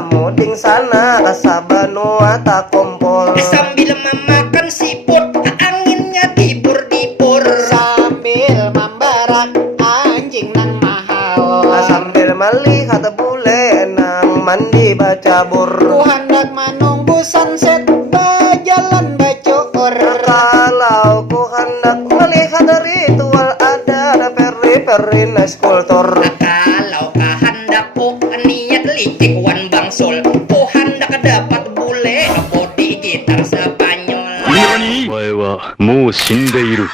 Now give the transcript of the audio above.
muding sana kasabanua tak kompol. Sambil memakan siput, anginnya dibur-dibur. Sambil memberak anjing nang mahal. Sambil melihat bule nang mandi bacabur. Ku hendak menunggu sunset berjalan bacukur. Kalau ku hendak melihat ritual ada peri nice kultur. Kalau kehendak ku niat licik wan bangsul, ku hendak dapat bule body gitar Spanyol. お前はもう死んでいる。